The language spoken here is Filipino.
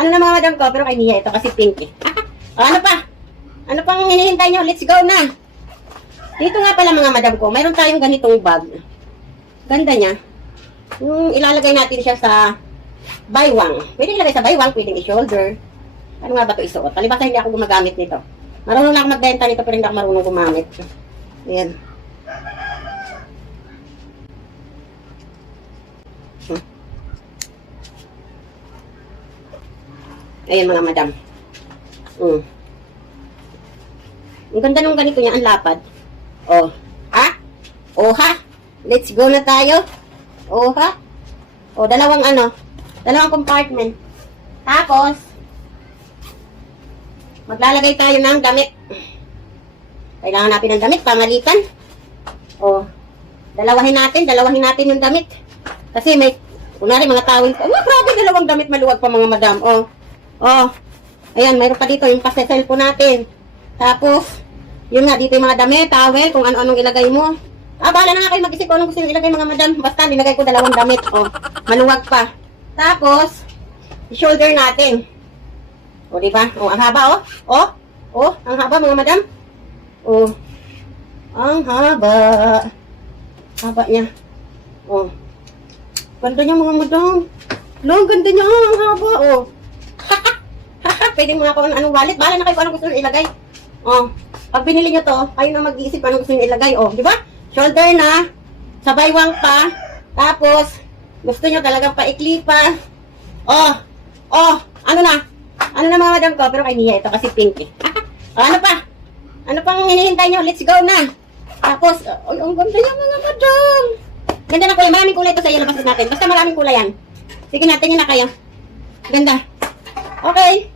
Ano na mga madam ko, pero kay Nia ito kasi pink eh. O, ano pa? Ano pang hinihintay nyo? Let's go na. Dito nga pala mga madam ko, mayroon tayong ganitong bag. Ganda niya. Yung ilalagay natin siya sa baywang. Pwede ilagay sa baywang, pwede i-shoulder. Ano nga ba ito isuot? Palibasa hindi ako gumagamit nito. Marunong na ako magbenta nito pero hindi ako marunong gumamit. Ayan. Ayan mga madam. Ang ganda nung ganito niya, ang lapad. Oh. Ha? Oh ha? Let's go na tayo. Oh ha? Oh, dalawang compartment. Tapos, maglalagay tayo ng damit. Kailangan natin ng damit, pamalitan. Oh, dalawahin natin yung damit. Kasi may, kunwari mga tawin. Oh, grabe, dalawang damit, maluwag pa mga madam. Oh, oh, ayan, mayroon pa dito yung pa-cellphone natin. Tapos, yun nga, dito yung mga damit, towel, kung ano-anong ilagay mo. Bahala na nga kayo mag-isip kung anong gusto nyo ilagay mga madam. Basta, nilagay ko dalawang damit. Oh, maluwag pa. Tapos, shoulder natin. O, diba? O, ang haba, oh. Oh, ang haba mga madam. Oh, ang haba. Haba niya. Oh. Ganda niya mga madam. Long, ganda niya. Ang haba, oh. Pwede mo na ako anong wallet. Bahala na kayo kung anong gusto nyo ilagay. Oh, pag binili nyo to, kayo na mag-iisip anong gusto nyo ilagay. Oh, diba? Shoulder na. Sa baywang pa. Tapos, gusto nyo talagang paikli pa. Oh, oh, ano na? Ano na mga madam ko, pero kay Nia ito kasi pink eh. O, ano pa? Ano pang hinihintay nyo? Let's go na. Tapos, oh, ang ganda niya mga madam. Ganda ng kulay. Maraming kulay ito sa ilabas natin. Basta maraming kulay yan. Sige natin yun na kayo. Ganda. Okay.